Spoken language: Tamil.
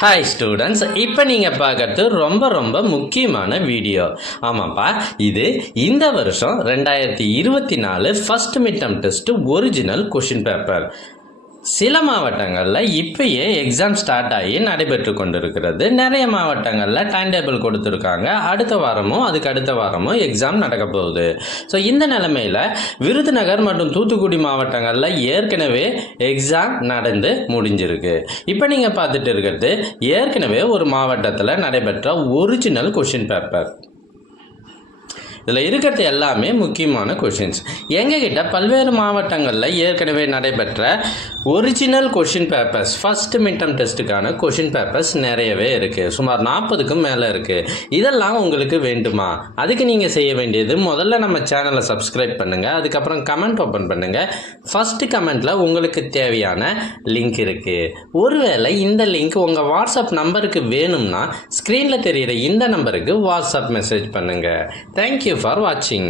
ஹாய் ஸ்டூடெண்ட்ஸ், இப்போ நீங்கள் பார்க்கறது ரொம்ப முக்கியமான வீடியோ. ஆமாப்பா, இது இந்த வருஷம் 2024 first mid term test original question paper. சில மாவட்டங்களில் இப்பயே எக்ஸாம் ஸ்டார்ட் ஆகி நடைபெற்று கொண்டிருக்கிறது. நிறைய மாவட்டங்களில் டைம் டேபிள் கொடுத்துருக்காங்க. அடுத்த வாரமும் அதுக்கு அடுத்த வாரமும் எக்ஸாம் நடக்க போகுது. ஸோ இந்த நிலைமையில் விருதுநகர் மற்றும் தூத்துக்குடி மாவட்டங்களில் ஏற்கனவே எக்ஸாம் நடந்து முடிஞ்சிருக்கு. இப்போ நீங்கள் பார்த்துட்டு இருக்கிறது ஏற்கனவே ஒரு மாவட்டத்தில் நடைபெற்ற ஒரிஜினல் கொஷின் பேப்பர். இதில் இருக்கிறது எல்லாமே முக்கியமான கொஷின்ஸ். எங்ககிட்ட பல்வேறு மாவட்டங்களில் ஏற்கனவே நடைபெற்ற original question papers, first mid term டெஸ்ட்டுக்கான கொஷின் பேப்பர்ஸ் நிறையவே இருக்குது. சுமார் 40க்கும் மேலே இருக்குது. இதெல்லாம் உங்களுக்கு வேண்டுமா? அதுக்கு நீங்கள் செய்ய வேண்டியது, முதல்ல நம்ம சேனலை சப்ஸ்கிரைப் பண்ணுங்கள். அதுக்கப்புறம் கமெண்ட் ஓப்பன் பண்ணுங்கள். ஃபஸ்ட்டு கமெண்ட்டில் உங்களுக்கு தேவையான லிங்க் இருக்குது. ஒருவேளை இந்த லிங்க் உங்கள் வாட்ஸ்அப் நம்பருக்கு வேணும்னா ஸ்க்ரீனில் தெரிகிற இந்த நம்பருக்கு வாட்ஸ்அப் மெசேஜ் பண்ணுங்கள். Thank you for watching.